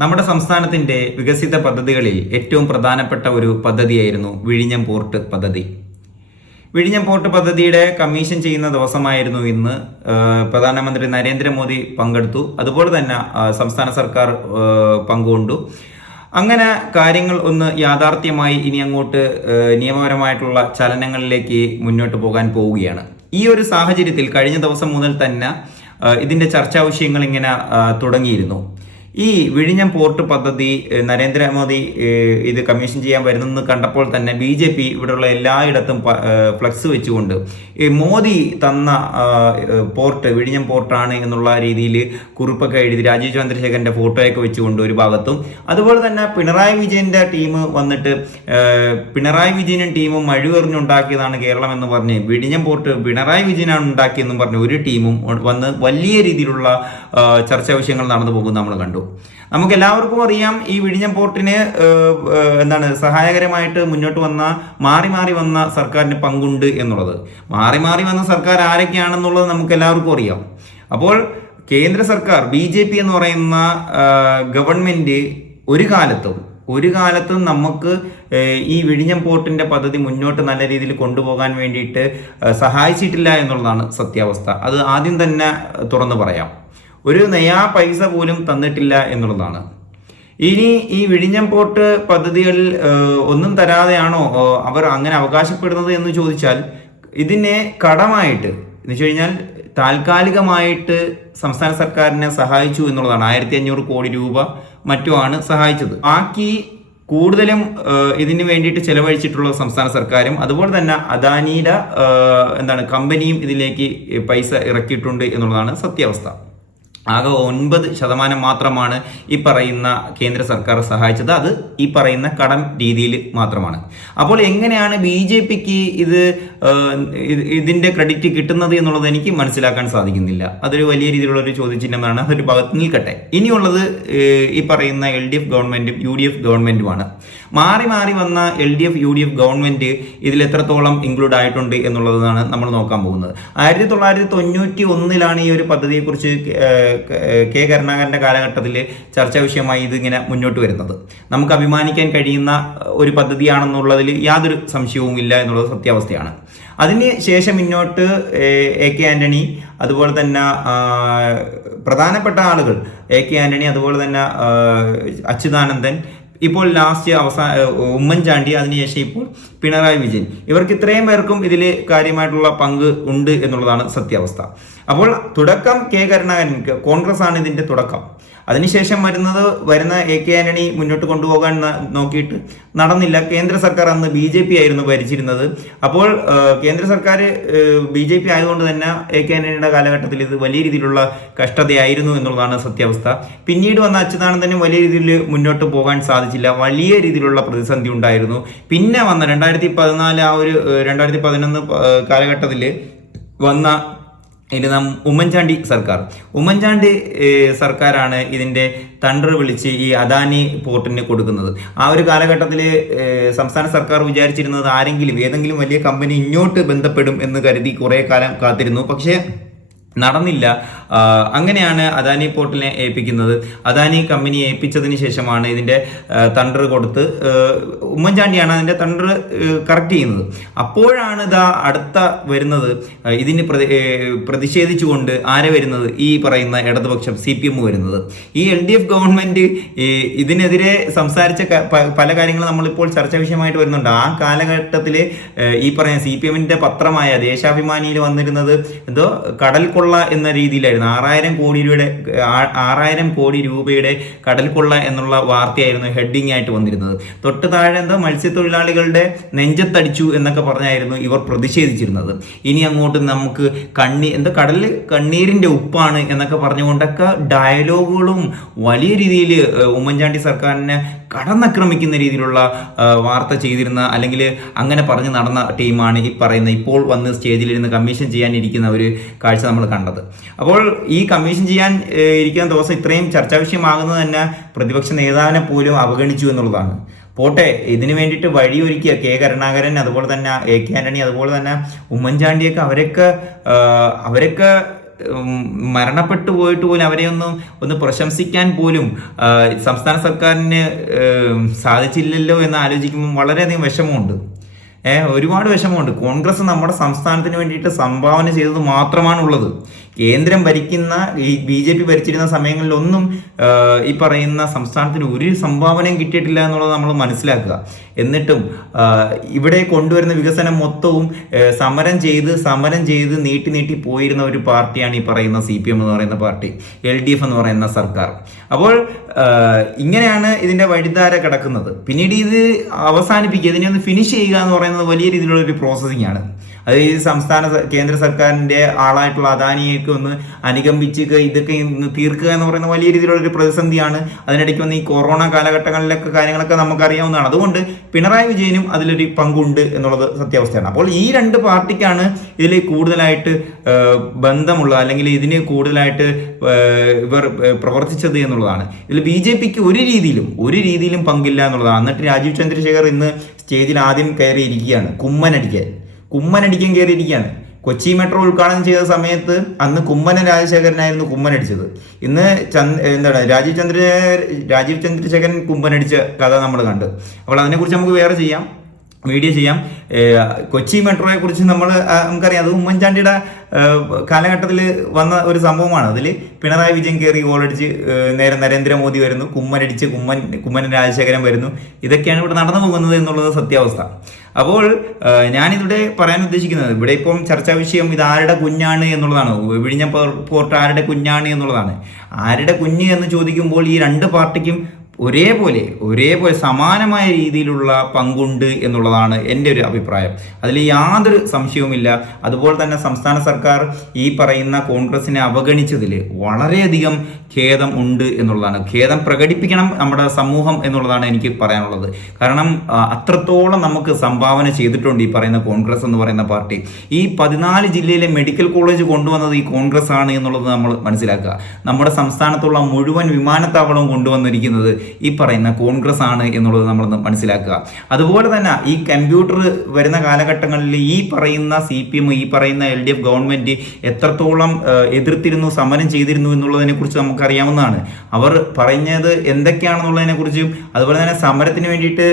നമ്മുടെ സംസ്ഥാനത്തിന്റെ വികസിത പദ്ധതികളിൽ ഏറ്റവും പ്രധാനപ്പെട്ട ഒരു പദ്ധതിയായിരുന്നു വിഴിഞ്ഞം പോർട്ട് പദ്ധതി. വിഴിഞ്ഞം പോർട്ട് പദ്ധതിയുടെ കമ്മീഷൻ ചെയ്യുന്ന ദിവസമായിരുന്നു ഇന്ന് പ്രധാനമന്ത്രി നരേന്ദ്രമോദി പങ്കെടുത്തു. അതുപോലെ തന്നെ സംസ്ഥാന സർക്കാർ പങ്കുകൊണ്ടു. അങ്ങനെ കാര്യങ്ങൾ ഒന്ന് യാഥാർത്ഥ്യമായി ഇനി അങ്ങോട്ട് നിയമപരമായിട്ടുള്ള ചലനങ്ങളിലേക്ക് മുന്നോട്ട് പോകാൻ പോവുകയാണ്. ഈ ഒരു സാഹചര്യത്തിൽ കഴിഞ്ഞ ദിവസം മുതൽ തന്നെ ഇതിന്റെ ചർച്ചാ വിഷയങ്ങൾ ഇങ്ങനെ തുടങ്ങിയിരുന്നു. ഈ വിഴിഞ്ഞം പോർട്ട് പദ്ധതി നരേന്ദ്രമോദി ഇത് കമ്മീഷൻ ചെയ്യാൻ വരുന്നെന്ന് കണ്ടപ്പോൾ തന്നെ ബി ജെ പി ഇവിടെയുള്ള എല്ലായിടത്തും ഫ്ലക്സ് വെച്ചുകൊണ്ട് മോദി തന്ന പോർട്ട് വിഴിഞ്ഞം പോർട്ടാണ് എന്നുള്ള രീതിയിൽ കുറിപ്പൊക്കെ എഴുതി രാജീവ് ചന്ദ്രശേഖരന്റെ ഫോട്ടോയൊക്കെ വെച്ചുകൊണ്ട് ഒരു ഭാഗത്തും. അതുപോലെ തന്നെ പിണറായി വിജയന്റെ ടീം വന്നിട്ട് പിണറായി വിജയനും ടീമും മഴുവെറിഞ്ഞുണ്ടാക്കിയതാണ് കേരളം എന്ന് പറഞ്ഞ് വിഴിഞ്ഞം പോർട്ട് പിണറായി വിജയനാണ് ഉണ്ടാക്കിയെന്നും പറഞ്ഞ് ഒരു ടീമും വന്ന് വലിയ രീതിയിലുള്ള ചർച്ചാ വിഷയങ്ങൾ നടന്നു പോകുന്നത് നമ്മൾ കണ്ടു. നമുക്ക് എല്ലാവർക്കും അറിയാം ഈ വിഴിഞ്ഞം പോർട്ടിന് എന്താണ് സഹായകരമായിട്ട് മുന്നോട്ട് വന്ന മാറി മാറി വന്ന സർക്കാരിന് പങ്കുണ്ട് എന്നുള്ളത്. മാറി മാറി വന്ന സർക്കാർ ആരൊക്കെയാണെന്നുള്ളത് നമുക്ക് എല്ലാവർക്കും അറിയാം. അപ്പോൾ കേന്ദ്ര സർക്കാർ ബി ജെ പി എന്ന് പറയുന്ന ഗവൺമെന്റ് ഒരു കാലത്തും ഒരു കാലത്തും നമുക്ക് ഈ വിഴിഞ്ഞം പോർട്ടിന്റെ പദ്ധതി മുന്നോട്ട് നല്ല രീതിയിൽ കൊണ്ടുപോകാൻ വേണ്ടിയിട്ട് സഹായിച്ചിട്ടില്ല എന്നുള്ളതാണ് സത്യാവസ്ഥ. അത് ആദ്യം തന്നെ തുറന്നു പറയാം. ഒരു നയാ പൈസ പോലും തന്നിട്ടില്ല എന്നുള്ളതാണ്. ഇനി ഈ വിഴിഞ്ഞം പോർട്ട് പദ്ധതികളിൽ ഒന്നും തരാതെയാണോ അവർ അങ്ങനെ അവകാശപ്പെടുന്നത് എന്ന് ചോദിച്ചാൽ ഇതിനെ കടമായിട്ട് എന്ന് വെച്ച് കഴിഞ്ഞാൽ താൽക്കാലികമായിട്ട് സംസ്ഥാന സർക്കാരിനെ സഹായിച്ചു എന്നുള്ളതാണ്. ആയിരത്തി അഞ്ഞൂറ് കോടി രൂപ മറ്റുമാണ് സഹായിച്ചത്. ബാക്കി കൂടുതലും ഇതിന് വേണ്ടിയിട്ട് ചെലവഴിച്ചിട്ടുള്ള സംസ്ഥാന സർക്കാരും അതുപോലെ തന്നെ അദാനിയുടെ എന്താണ് കമ്പനിയും ഇതിലേക്ക് പൈസ ഇറക്കിയിട്ടുണ്ട് എന്നുള്ളതാണ് സത്യാവസ്ഥ. ആകെ ഒൻപത് ശതമാനം മാത്രമാണ് ഈ പറയുന്ന കേന്ദ്ര സർക്കാർ സഹായിച്ചത്. അത് ഈ പറയുന്ന കടം രീതിയിൽ മാത്രമാണ്. അപ്പോൾ എങ്ങനെയാണ് ബി ജെ പിക്ക് ഇത് ഇതിന്റെ ക്രെഡിറ്റ് കിട്ടുന്നത് എന്നുള്ളത് എനിക്ക് മനസ്സിലാക്കാൻ സാധിക്കുന്നില്ല. അതൊരു വലിയ രീതിയിലുള്ള ഒരു ചോദ്യചിഹ്നമാണ്. അതൊരു ഭാഗത്ത് നിൽക്കട്ടെ. ഇനിയുള്ളത് ഈ പറയുന്ന എൽ ഡി എഫ് ഗവൺമെന്റും യു ഡി എഫ് ഗവൺമെന്റുമാണ്. മാറി മാറി വന്ന L D F U D F government ഇതിൽ എത്രത്തോളം ഇൻക്ലൂഡ് ആയിട്ടുണ്ട് എന്നുള്ളതാണ് നമ്മൾ നോക്കാൻ പോകുന്നത്. ആയിരത്തി തൊള്ളായിരത്തി തൊണ്ണൂറ്റി ഒന്നിലാണ് ഈ ഒരു പദ്ധതിയെക്കുറിച്ച് കെ കരുണാകരന്റെ കാലഘട്ടത്തിൽ ചർച്ചാ വിഷയമായി ഇതിങ്ങനെ മുന്നോട്ട് വരുന്നത്. നമുക്ക് അഭിമാനിക്കാൻ കഴിയുന്ന ഒരു പദ്ധതിയാണെന്നുള്ളതിൽ യാതൊരു സംശയവും ഇല്ല എന്നുള്ളത് സത്യാവസ്ഥയാണ്. അതിന് ശേഷം മുന്നോട്ട് എ കെ ആന്റണി അതുപോലെ തന്നെ പ്രധാനപ്പെട്ട ആളുകൾ എ കെ ആന്റണി അതുപോലെ തന്നെ അച്യുതാനന്ദൻ ഇപ്പോൾ ലാസ്റ്റ് അവസാന ഉമ്മൻചാണ്ടി അതിനുശേഷം ഇപ്പോൾ പിണറായി വിജയൻ. ഇവർക്ക് ഇത്രയും പേർക്കും ഇതിൽ കാര്യമായിട്ടുള്ള പങ്ക് ഉണ്ട് എന്നുള്ളതാണ് സത്യാവസ്ഥ. അപ്പോൾ തുടക്കം കെ കരുണാകരൻ കോൺഗ്രസ് ആണ് ഇതിന്റെ തുടക്കം. അതിനുശേഷം വരുന്നത് വരുന്ന എ കെ ആന്റണി മുന്നോട്ട് കൊണ്ടുപോകാൻ നോക്കിയിട്ട് നടന്നില്ല. കേന്ദ്ര സർക്കാർ അന്ന് ബി ജെ പി ആയിരുന്നു ഭരിച്ചിരുന്നത്. അപ്പോൾ കേന്ദ്ര സർക്കാർ ബി ജെ പി ആയതുകൊണ്ട് തന്നെ എ കെ ആന്റണിയുടെ കാലഘട്ടത്തിൽ ഇത് വലിയ രീതിയിലുള്ള കഷ്ടതയായിരുന്നു എന്നുള്ളതാണ് സത്യാവസ്ഥ. പിന്നീട് വന്ന അച്യുതാനന്ദനും വലിയ രീതിയിൽ മുന്നോട്ട് പോകാൻ സാധിച്ചില്ല. വലിയ രീതിയിലുള്ള പ്രതിസന്ധി ഉണ്ടായിരുന്നു. പിന്നെ വന്ന രണ്ടായിരത്തി പതിനാല് ആ ഒരു രണ്ടായിരത്തി പതിനൊന്ന് കാലഘട്ടത്തിൽ വന്ന ഇനി നാം ഉമ്മൻചാണ്ടി സർക്കാർ. ഉമ്മൻചാണ്ടി സർക്കാരാണ് ഇതിന്റെ തണ്ടർ വിളിച്ച് ഈ അദാനി പോർട്ടിന് കൊടുക്കുന്നത്. ആ ഒരു കാലഘട്ടത്തിൽ സംസ്ഥാന സർക്കാർ വിചാരിച്ചിരുന്നത് ആരെങ്കിലും ഏതെങ്കിലും വലിയ കമ്പനി ഇങ്ങോട്ട് ബന്ധപ്പെടും എന്ന് കരുതി കുറേ കാലം കാത്തിരുന്നു. പക്ഷേ നടന്നില്ല. അങ്ങനെയാണ് അദാനി പോർട്ടിനെ ഏൽപ്പിക്കുന്നത്. അദാനി കമ്പനി ഏൽപ്പിച്ചതിന് ശേഷമാണ് ഇതിന്റെ തണ്ടർ കൊടുത്ത് ഉമ്മൻചാണ്ടിയാണ് അതിന്റെ തണ്ടർ കറക്റ്റ് ചെയ്യുന്നത്. അപ്പോഴാണ് ഇതാ അടുത്ത വരുന്നത് ഇതിന് പ്രതി- പ്രതിഷേധിച്ചുകൊണ്ട് ആരെ വരുന്നത്? ഈ പറയുന്ന ഇടതുപക്ഷം സി പി എം വരുന്നത്. ഈ എൽ ഡി എഫ് ഗവൺമെന്റ് ഇതിനെതിരെ സംസാരിച്ച പല കാര്യങ്ങളും നമ്മളിപ്പോൾ ചർച്ചാ വിഷയമായിട്ട് വരുന്നുണ്ട്. ആ കാലഘട്ടത്തിൽ ഈ പറയുന്ന സി പി എമ്മിന്റെ പത്രമായ ദേശാഭിമാനിയിൽ വന്നിരുന്നത് എന്തോ കടൽ കൊള്ള എന്ന രീതിയിലായിരുന്നു. ആറായിരം കോടി രൂപയുടെ ആറായിരം കോടി രൂപയുടെ കടൽക്കൊള്ള കൊള്ള എന്നുള്ള വാർത്തയായിരുന്നു ഹെഡിങ് ആയിട്ട് വന്നിരുന്നത്. തൊട്ട് താഴെ എന്തോ മത്സ്യത്തൊഴിലാളികളുടെ നെഞ്ചത്തടിച്ചു എന്നൊക്കെ പറഞ്ഞായിരുന്നു ഇവർ പ്രതിഷേധിച്ചിരുന്നത്. ഇനി അങ്ങോട്ട് നമുക്ക് കണ്ണി എന്താ കടൽ കണ്ണീരിന്റെ ഉപ്പാണ് എന്നൊക്കെ പറഞ്ഞുകൊണ്ടൊക്കെ ഡയലോഗുകളും വലിയ രീതിയിൽ ഉമ്മൻചാണ്ടി സർക്കാരിനെ കടന്നാക്രമിക്കുന്ന രീതിയിലുള്ള വാർത്ത ചെയ്തിരുന്ന അല്ലെങ്കിൽ അങ്ങനെ പറഞ്ഞു നടന്ന ടീമാണ് ഈ പറയുന്ന ഇപ്പോൾ വന്ന് സ്റ്റേജിലിരുന്ന് കമ്മീഷൻ ചെയ്യാനിരിക്കുന്ന ഒരു കാഴ്ച നമ്മൾ കണ്ടത്. അപ്പോൾ ഈ കമ്മീഷൻ ചെയ്യാൻ ഇരിക്കുന്ന ദിവസം ഇത്രയും ചർച്ചാ വിഷയമാകുന്നത് തന്നെ പ്രതിപക്ഷ നേതാവിനെ പോലും അവഗണിച്ചു എന്നുള്ളതാണ്. പോട്ടെ ഇതിനു വേണ്ടിയിട്ട് വഴിയൊരുക്കിയ കെ കരുണാകരൻ അതുപോലെ തന്നെ എ കെ ആന്റണി അതുപോലെ തന്നെ ഉമ്മൻചാണ്ടിയൊക്കെ അവരൊക്കെ അവരൊക്കെ മരണപ്പെട്ടു പോയിട്ട് പോലും അവരെ ഒന്ന് ഒന്ന് പ്രശംസിക്കാൻ പോലും സംസ്ഥാന സർക്കാരിന് സാധിച്ചില്ലല്ലോ എന്ന് ആലോചിക്കുമ്പോൾ വളരെയധികം വിഷമമുണ്ട്. ഒരുപാട് വിഷമമുണ്ട്. കോൺഗ്രസ് നമ്മുടെ സംസ്ഥാനത്തിന് വേണ്ടിയിട്ട് സംഭാവന ചെയ്തത് മാത്രമാണുള്ളത്. കേന്ദ്രം ഭരിക്കുന്ന ഈ ബി ജെ പി ഭരിച്ചിരുന്ന സമയങ്ങളിലൊന്നും ഈ പറയുന്ന സംസ്ഥാനത്തിന് ഒരു സംഭാവനയും കിട്ടിയിട്ടില്ല എന്നുള്ളത് നമ്മൾ മനസ്സിലാക്കുക. എന്നിട്ടും ഇവിടെ കൊണ്ടുവരുന്ന വികസനം മൊത്തവും സമരം ചെയ്ത് സമരം ചെയ്ത് നീട്ടി നീട്ടി പോയിരുന്ന ഒരു പാർട്ടിയാണ് ഈ പറയുന്ന സി പി എം എന്ന് പറയുന്ന പാർട്ടി എൽ ഡി എഫ് എന്ന് പറയുന്ന സർക്കാർ. അപ്പോൾ ഇങ്ങനെയാണ് ഇതിന്റെ വഴിധാര കിടക്കുന്നത്. പിന്നീട് ഇത് അവസാനിപ്പിക്കുക ഇതിനെ ഒന്ന് ഫിനിഷ് ചെയ്യുക എന്ന് പറയുന്നത് വലിയ രീതിയിലുള്ള ഒരു പ്രോസസ്സിംഗ് ആണ്. അതായത് ഈ സംസ്ഥാന കേന്ദ്ര സർക്കാരിന്റെ ആളായിട്ടുള്ള അദാനിയൊക്കെ ഒന്ന് അനുകമ്പിച്ച് ഇതൊക്കെ തീർക്കുക എന്ന് പറയുന്ന വലിയ രീതിയിലുള്ള ഒരു പ്രതിസന്ധിയാണ്. അതിനിടയ്ക്ക് വന്ന് ഈ കൊറോണ കാലഘട്ടങ്ങളിലൊക്കെ കാര്യങ്ങളൊക്കെ നമുക്കറിയാവുന്നതാണ്. അതുകൊണ്ട് പിണറായി വിജയനും അതിലൊരു പങ്കുണ്ട് എന്നുള്ളത് സത്യാവസ്ഥയാണ്. അപ്പോൾ ഈ രണ്ട് പാർട്ടിക്കാണ് ഇതിൽ കൂടുതലായിട്ട് ബന്ധമുള്ള ബന്ധമുള്ളത് അല്ലെങ്കിൽ ഇതിന് കൂടുതലായിട്ട് ഇവർ പ്രവർത്തിച്ചത് എന്നുള്ളതാണ്. ഇതിൽ ബി ജെ പിക്ക് ഒരു രീതിയിലും ഒരു രീതിയിലും പങ്കില്ല എന്നുള്ളതാണ്. എന്നിട്ട് രാജീവ് ചന്ദ്രശേഖർ ഇന്ന് സ്റ്റേജിൽ ആദ്യം കയറിയിരിക്കുകയാണ്. കുമ്മനടിക്കാൻ കുമ്മനടിക്കാൻ കയറിയിരിക്കുകയാണ്. കൊച്ചി മെട്രോ ഉദ്ഘാടനം ചെയ്ത സമയത്ത് അന്ന് കുമ്മന രാജശേഖരനായിരുന്നു കുമ്മനടിച്ചത് ഇന്ന് ചന്ദ് എന്താണ് രാജീവ് ചന്ദ്ര രാജീവ് ചന്ദ്രശേഖരൻ കുമ്മനടിച്ച കഥ നമ്മൾ കണ്ട്. അപ്പോൾ അതിനെക്കുറിച്ച് നമുക്ക് വേറെ ചെയ്യാം. വീഡിയോ ചെയ്യാം. കൊച്ചി മെട്രോയെ കുറിച്ച് നമ്മൾ നമുക്കറിയാം. അത് ഉമ്മൻചാണ്ടിയുടെ കാലഘട്ടത്തിൽ വന്ന ഒരു സംഭവമാണ്. അതിൽ പിണറായി വിജയൻ കയറി ഗോളടിച്ച് നേരെ നരേന്ദ്രമോദി വരുന്നു. കുമ്മനടിച്ച് കുമ്മൻ കുമ്മൻ രാജശേഖരൻ വരുന്നു. ഇതൊക്കെയാണ് ഇവിടെ നടന്നു പോകുന്നത് എന്നുള്ളത് സത്യാവസ്ഥ. അപ്പോൾ ഞാനിവിടെ പറയാൻ ഉദ്ദേശിക്കുന്നത് ഇവിടെ ഇപ്പം ചർച്ചാ വിഷയം ഇത് ആരുടെ കുഞ്ഞാണ് എന്നുള്ളതാണ്. വിഴിഞ്ഞ പോർട്ട് ആരുടെ കുഞ്ഞാണ് എന്നുള്ളതാണ്. ആരുടെ കുഞ്ഞ് എന്ന് ചോദിക്കുമ്പോൾ ഈ രണ്ട് പാർട്ടിക്കും ഒരേപോലെ ഒരേപോലെ സമാനമായ രീതിയിലുള്ള പങ്കുണ്ട് എന്നുള്ളതാണ് എന്റെ ഒരു അഭിപ്രായം. അതിൽ യാതൊരു സംശയവുമില്ല. അതുപോലെ തന്നെ സംസ്ഥാന സർക്കാർ ഈ പറയുന്ന കോൺഗ്രസിനെ അവഗണിച്ചതിൽ വളരെയധികം ഖേദം ഉണ്ട് എന്നുള്ളതാണ്. ഖേദം പ്രകടിപ്പിക്കണം നമ്മുടെ സമൂഹം എന്നുള്ളതാണ് എനിക്ക് പറയാനുള്ളത്. കാരണം അത്രത്തോളം നമുക്ക് സംഭാവന ചെയ്തിട്ടുണ്ട് ഈ പറയുന്ന കോൺഗ്രസ് എന്ന് പറയുന്ന പാർട്ടി. ഈ പതിനാല് ജില്ലയിലെ മെഡിക്കൽ കോളേജ് കൊണ്ടുവന്നത് ഈ കോൺഗ്രസ് ആണ് എന്നുള്ളത് നമ്മൾ മനസ്സിലാക്കുക. നമ്മുടെ സംസ്ഥാനത്തുള്ള മുഴുവൻ വിമാനത്താവളവും കൊണ്ടുവന്നിരിക്കുന്നത് ഈ പറയുന്ന കോൺഗ്രസ് ആണ് എന്നുള്ളത് നമ്മൾ മനസ്സിലാക്കുക. അതുപോലെ തന്നെ ഈ കമ്പ്യൂട്ടർ വരുന്ന കാലഘട്ടങ്ങളിൽ ഈ പറയുന്ന സി പി എം ഈ പറയുന്ന എൽ ഡി എഫ് എത്രത്തോളം എതിർത്തിരുന്നു സമരം ചെയ്തിരുന്നു എന്നുള്ളതിനെ കുറിച്ച് നമുക്കറിയാവുന്നതാണ്. അവർ പറഞ്ഞത് എന്തൊക്കെയാണെന്നുള്ളതിനെ കുറിച്ചും അതുപോലെ തന്നെ സമരത്തിന് വേണ്ടിയിട്ട്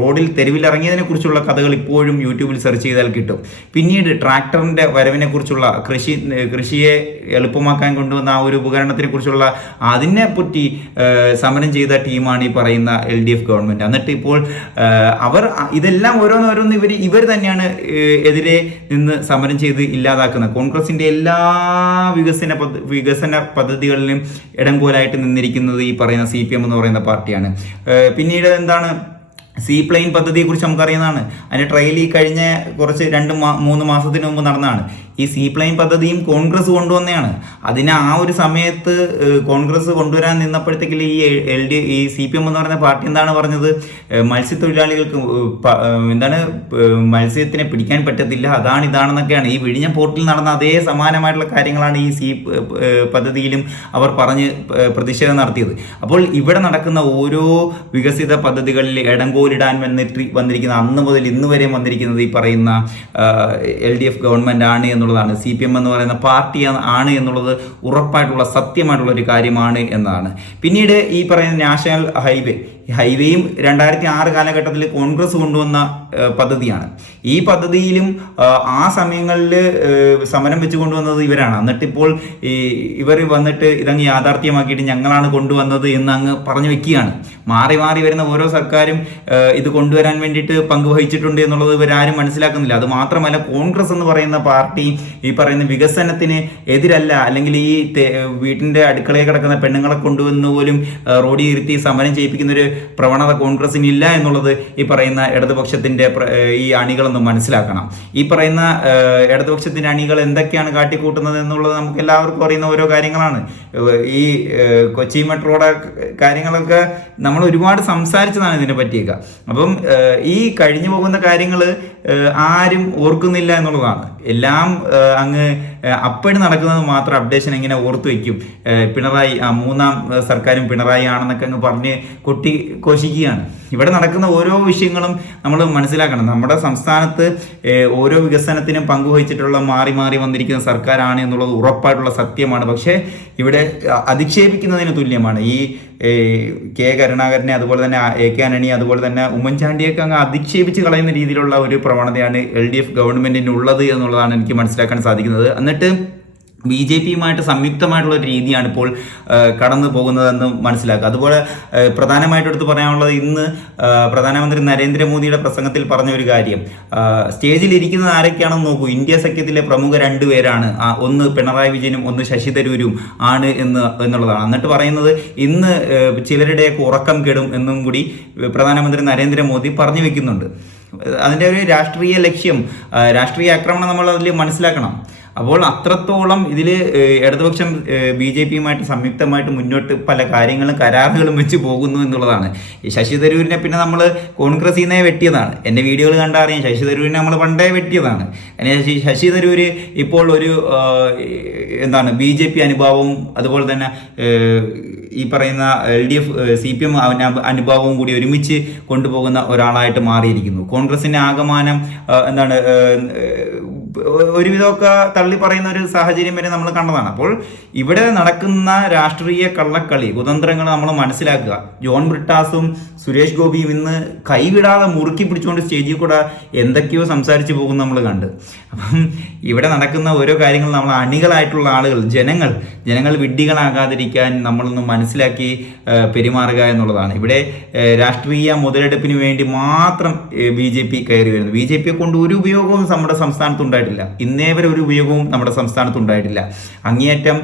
റോഡിൽ തെരുവിൽ ഇറങ്ങിയതിനെ കുറിച്ചുള്ള കഥകൾ ഇപ്പോഴും യൂട്യൂബിൽ സെർച്ച് ചെയ്താൽ കിട്ടും. പിന്നീട് ട്രാക്ടറിന്റെ വരവിനെ കുറിച്ചുള്ള കൃഷി കൃഷിയെ എളുപ്പമാക്കാൻ കൊണ്ടുവന്ന ആ ഒരു ഉപകരണത്തിനെ കുറിച്ചുള്ള അതിനെ പറ്റി ആ, ചെയ്ത ടീമാണ് ഈ പറയുന്ന എൽ ഡി എഫ് ഗവൺമെന്റ്. എന്നിട്ട് ഇപ്പോൾ അവർ ഇതെല്ലാം ഓരോന്നോരോന്ന് ഇവർ ഇവർ തന്നെയാണ് എതിരെ നിന്ന് സമരം ചെയ്ത് ഇല്ലാതാക്കുന്നത്. കോൺഗ്രസിന്റെ എല്ലാ വികസന വികസന പദ്ധതികളിലും ഇടംകോലായിട്ട് നിന്നിരിക്കുന്നത് ഈ പറയുന്ന സി എന്ന് പറയുന്ന പാർട്ടിയാണ്. പിന്നീട് എന്താണ്? സീ പ്ലെയിൻ പദ്ധതിയെ കുറിച്ച് നമുക്കറിയുന്നതാണ്. അതിന്റെ ട്രയൽ ഈ കഴിഞ്ഞ കുറച്ച് രണ്ട് മൂന്ന് മാസത്തിന് മുമ്പ് നടന്നതാണ്. ഈ സീ പ്ലെയിൻ പദ്ധതിയും കോൺഗ്രസ് കൊണ്ടുവന്നതാണ്. അതിന് ആ ഒരു സമയത്ത് കോൺഗ്രസ് കൊണ്ടുവരാൻ നിന്നപ്പോഴത്തേക്കിൽ ഈ എൽ ഡി ഈ സി പി എം എന്ന് പറയുന്ന പാർട്ടി എന്താണ് പറഞ്ഞത്? മത്സ്യത്തൊഴിലാളികൾക്ക് എന്താണ് മത്സ്യത്തിനെ പിടിക്കാൻ പറ്റത്തില്ല അതാണ് ഇതാണെന്നൊക്കെയാണ്. ഈ വിഴിഞ്ഞ പോർട്ടിൽ നടന്ന അതേ സമാനമായിട്ടുള്ള കാര്യങ്ങളാണ് ഈ സീ പദ്ധതിയിലും അവർ പറഞ്ഞ് പ്രതിഷേധം നടത്തിയത്. അപ്പോൾ ഇവിടെ നടക്കുന്ന ഓരോ വികസിത പദ്ധതികളിൽ ഇടങ്കോലിടാൻ വന്നിട്ട് വന്നിരിക്കുന്ന അന്ന് മുതൽ ഇന്ന് വരെ വന്നിരിക്കുന്നത് ഈ പറയുന്ന എൽ ഡി എഫ് ഗവൺമെന്റ് ആണ് എന്നുള്ളതാണ്. സി പി എം എന്ന് പറയുന്ന പാർട്ടി ആണ് എന്നുള്ളത് ഉറപ്പായിട്ടുള്ള സത്യമായിട്ടുള്ള ഒരു കാര്യമാണ് എന്നാണ്. പിന്നീട് ഈ പറയുന്ന നാഷണൽ ഹൈവേ ഹൈവേയും രണ്ടായിരത്തി ആറ് കാലഘട്ടത്തിൽ കോൺഗ്രസ് കൊണ്ടുവന്ന പദ്ധതിയാണ്. ഈ പദ്ധതിയിലും ആ സമയങ്ങളിൽ സമരം വെച്ച് കൊണ്ടുവന്നത് ഇവരാണ്. എന്നിട്ടിപ്പോൾ ഈ ഇവർ വന്നിട്ട് ഇതങ്ങ് യാഥാർത്ഥ്യമാക്കിയിട്ട് ഞങ്ങളാണ് കൊണ്ടുവന്നത് എന്ന് അങ്ങ് പറഞ്ഞു വെക്കുകയാണ്. മാറി മാറി വരുന്ന ഓരോ സർക്കാരും ഇത് കൊണ്ടുവരാൻ വേണ്ടിയിട്ട് പങ്കുവഹിച്ചിട്ടുണ്ട് എന്നുള്ളത് ഇവരാരും മനസ്സിലാക്കുന്നില്ല. അത് മാത്രമല്ല കോൺഗ്രസ് എന്ന് പറയുന്ന പാർട്ടി ഈ പറയുന്ന വികസനത്തിന് എതിരല്ല. അല്ലെങ്കിൽ ഈ വീട്ടിന്റെ അടുക്കളയിൽ കിടക്കുന്ന പെണ്ണുങ്ങളെ കൊണ്ടുവന്ന് പോലും റോഡിൽ ഇരുത്തി സമരം ചെയ്യിപ്പിക്കുന്ന ഒരു പ്രവണത കോൺഗ്രസിന് ഇല്ല എന്നുള്ളത് ഈ പറയുന്ന ഇടതുപക്ഷത്തിന്റെ ഈ അണികളൊന്നും മനസ്സിലാക്കണം. ഈ പറയുന്ന ഇടതുപക്ഷത്തിന്റെ അണികൾ എന്തൊക്കെയാണ് കാട്ടിക്കൂട്ടുന്നത് എന്നുള്ളത് നമുക്ക് എല്ലാവർക്കും അറിയുന്ന ഓരോ കാര്യങ്ങളാണ്. ഈ കൊച്ചി മെട്രോയുടെ കാര്യങ്ങളൊക്കെ നമ്മൾ ഒരുപാട് സംസാരിച്ചതാണ് ഇതിനെ പറ്റിയൊക്കെ. അപ്പം ഈ കഴിഞ്ഞു പോകുന്ന കാര്യങ്ങൾ ആരും ഓർക്കുന്നില്ല എന്നുള്ളതാണ്. എല്ലാം അങ്ങ് അപ്പോഴും നടക്കുന്നത് മാത്രം അപ്ഡേഷൻ എങ്ങനെ ഓർത്തു വെക്കും. പിണറായി മൂന്നാം സർക്കാരും പിണറായി ആണെന്നൊക്കെ അങ്ങ് പറഞ്ഞ് കൊട്ടി കോശിക്കുകയാണ് ഇവിടെ നടക്കുന്ന ഓരോ വിഷയങ്ങളും നമ്മൾ മനസ്സിലാക്കണം. നമ്മുടെ സംസ്ഥാനത്ത് ഓരോ വികസനത്തിനും പങ്കുവഹിച്ചിട്ടുള്ള മാറി മാറി വന്നിരിക്കുന്ന സർക്കാരാണ് എന്നുള്ളത് ഉറപ്പായിട്ടുള്ള സത്യമാണ്. പക്ഷേ ഇവിടെ അധിക്ഷേപിക്കുന്നതിന് തുല്യമാണ്. ഈ കെ കരുണാകരനെ അതുപോലെ തന്നെ എ കെ ആന്റണി അതുപോലെ തന്നെ ഉമ്മൻചാണ്ടിയൊക്കെ അങ്ങ് അധിക്ഷേപിച്ച് കളയുന്ന രീതിയിലുള്ള ഒരു പ്രവണതയാണ് എൽ ഡി എഫ് ഗവൺമെന്റിന് ഉള്ളത് എന്നുള്ളതാണ് എനിക്ക് മനസ്സിലാക്കാൻ സാധിക്കുന്നത്. എന്നിട്ട് ബി ജെ പിയുമായിട്ട് സംയുക്തമായിട്ടുള്ള ഒരു രീതിയാണ് ഇപ്പോൾ കടന്നു പോകുന്നതെന്ന് മനസ്സിലാക്കുക. അതുപോലെ പ്രധാനമായിട്ട് എടുത്ത് പറയാനുള്ളത് ഇന്ന് പ്രധാനമന്ത്രി നരേന്ദ്രമോദിയുടെ പ്രസംഗത്തിൽ പറഞ്ഞ ഒരു കാര്യം. സ്റ്റേജിൽ ഇരിക്കുന്നത് ആരൊക്കെയാണെന്ന് നോക്കൂ. ഇന്ത്യ സഖ്യത്തിലെ പ്രമുഖ രണ്ടുപേരാണ് ഒന്ന് പിണറായി വിജയനും ഒന്ന് ശശി തരൂരും ആണ് എന്ന് എന്നുള്ളതാണ്. എന്നിട്ട് പറയുന്നത് ഇന്ന് ചിലരുടെയൊക്കെ ഉറക്കം കെടും എന്നും കൂടി പ്രധാനമന്ത്രി നരേന്ദ്രമോദി പറഞ്ഞു വെക്കുന്നുണ്ട്. അതിന്റെ ഒരു രാഷ്ട്രീയ ലക്ഷ്യം രാഷ്ട്രീയ ആക്രമണം നമ്മൾ അതിൽ മനസ്സിലാക്കണം. അപ്പോൾ അത്രത്തോളം ഇതിൽ ഇടതുപക്ഷം ബി ജെ പിയുമായിട്ട് സംയുക്തമായിട്ട് മുന്നോട്ട് പല കാര്യങ്ങളും കരാറുകളും വെച്ച് പോകുന്നു എന്നുള്ളതാണ്. ഈ ശശി തരൂരിനെ പിന്നെ നമ്മൾ കോൺഗ്രസിൽ നിന്നേ വെട്ടിയതാണ്. എന്റെ വീഡിയോകൾ അറിയാം ശശി തരൂരിനെ നമ്മൾ പണ്ടേ വെട്ടിയതാണ്. ശശി ശശി തരൂർ ഇപ്പോൾ ഒരു എന്താണ് ബി ജെ പി അനുഭാവവും അതുപോലെ തന്നെ ഈ പറയുന്ന L D F C P M അനുഭാവവും കൂടി ഒരുമിച്ച് കൊണ്ടുപോകുന്ന ഒരാളായിട്ട് മാറിയിരിക്കുന്നു. കോൺഗ്രസിന്റെ ആകമാനം എന്താണ് ഒരുവിധമൊക്കെ തള്ളി പറയുന്ന ഒരു സാഹചര്യം വരെ നമ്മൾ കണ്ടതാണ്. അപ്പോൾ ഇവിടെ നടക്കുന്ന രാഷ്ട്രീയ കള്ളക്കളി കുതന്ത്രങ്ങൾ നമ്മൾ മനസ്സിലാക്കുക. ജോൺ ബ്രിട്ടാസും സുരേഷ് ഗോപിയും ഇന്ന് കൈവിടാതെ മുറുക്കി പിടിച്ചുകൊണ്ട് സ്റ്റേജിൽ കൂടെ എന്തൊക്കെയോ സംസാരിച്ചു പോകുന്ന നമ്മൾ കണ്ട്. അപ്പം ഇവിടെ നടക്കുന്ന ഓരോ കാര്യങ്ങൾ നമ്മൾ അണികളായിട്ടുള്ള ആളുകൾ ജനങ്ങൾ ജനങ്ങൾ വിഡ്ഢികളാകാതിരിക്കാൻ നമ്മളൊന്ന് മനസ്സിലാക്കി പെരുമാറുക എന്നുള്ളതാണ്. ഇവിടെ രാഷ്ട്രീയ മുതലെടുപ്പിന് വേണ്ടി മാത്രം ബി ജെ പി കയറി വരുന്നു. ബി ജെ പിയെ കൊണ്ട് ഒരു ഉപയോഗവും നമ്മുടെ സംസ്ഥാനത്ത് ഉണ്ടായിട്ടില്ല. ഇന്നേ വരെ ഒരു ഉപയോഗവും നമ്മുടെ സംസ്ഥാനത്ത് ഉണ്ടായിട്ടില്ല. അങ്ങേയറ്റം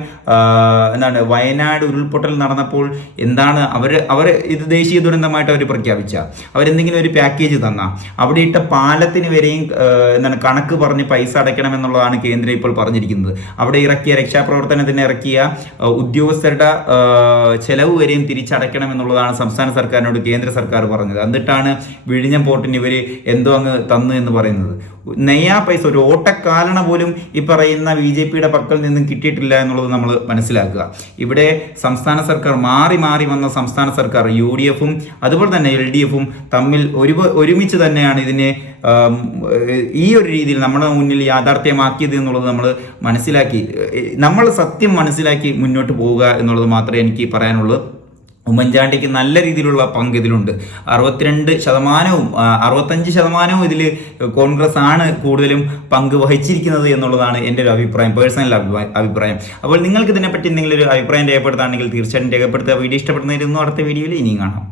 എന്താണ് വയനാട് ഉരുൾപൊട്ടൽ നടന്നപ്പോൾ എന്താണ് അവർ അവർ ഇത് ദേശീയ ദുരന്തമായിട്ട് അവർ പ്രഖ്യാപിച്ച. അവരെന്തെങ്കിലും ഒരു പാക്കേജ് തന്ന. അവിടെ ഇട്ട പാലത്തിന് വരെയും എന്താണ് കണക്ക് പറഞ്ഞ് പൈസ അടയ്ക്കണം എന്നുള്ളതാണ് കേന്ദ്രം ഇപ്പോൾ പറഞ്ഞിരിക്കുന്നത്. അവിടെ ഇറക്കിയ രക്ഷാപ്രവർത്തനത്തിന് ഇറക്കിയ ഉദ്യോഗസ്ഥരുടെ ചെലവ് വരെയും തിരിച്ചടയ്ക്കണം എന്നുള്ളതാണ് സംസ്ഥാന സർക്കാരിനോട് കേന്ദ്ര സർക്കാർ പറഞ്ഞത്. എന്നിട്ടാണ് വിഴിഞ്ഞം പോർട്ടിന് ഇവർ എന്തോ അങ്ങ് തന്നു എന്ന് പറയുന്നത്. നെയ്യാ പൈസ ഒരു ഓട്ടക്കാലണ പോലും ഈ പറയുന്ന ബി ജെ പിയുടെ പക്കൽ നിന്നും കിട്ടിയിട്ടില്ല എന്നുള്ളത് നമ്മൾ മനസ്സിലാക്കുക. ഇവിടെ സംസ്ഥാന സർക്കാർ മാറി മാറി വന്ന സംസ്ഥാന സർക്കാർ യു ഡി എഫും അതുപോലെ തന്നെ എൽ ഡി എഫും തമ്മിൽ ഒരു ഒരുമിച്ച് തന്നെയാണ് ഇതിനെ ഈ ഒരു രീതിയിൽ നമ്മുടെ മുന്നിൽ യാഥാർത്ഥ്യമാക്കിയത് എന്നുള്ളത് നമ്മൾ മനസ്സിലാക്കി. നമ്മൾ സത്യം മനസ്സിലാക്കി മുന്നോട്ട് പോവുക എന്നുള്ളത് മാത്രമേ എനിക്ക് പറയാനുള്ളൂ. ഉമ്മൻചാണ്ടിക്ക് നല്ല രീതിയിലുള്ള പങ്ക് ഇതിലുണ്ട്. അറുപത്തിരണ്ട് ശതമാനവും അറുപത്തഞ്ച് ശതമാനവും ഇതിൽ കോൺഗ്രസ് ആണ് കൂടുതലും പങ്ക് വഹിച്ചിരിക്കുന്നത് എന്നുള്ളതാണ് എന്റെ ഒരു അഭിപ്രായം പേഴ്സണൽ അഭിപ്രായം. അപ്പോൾ നിങ്ങൾക്ക് ഇതിനെപ്പറ്റി എന്തെങ്കിലും ഒരു അഭിപ്രായം രേഖപ്പെടുത്താണെങ്കിൽ തീർച്ചയായിട്ടും രേഖപ്പെടുത്തുക. വീഡിയോ ഇഷ്ടപ്പെടുന്നതിരുന്നു അടുത്ത വീഡിയോയിൽ ഇനിയും കാണാം.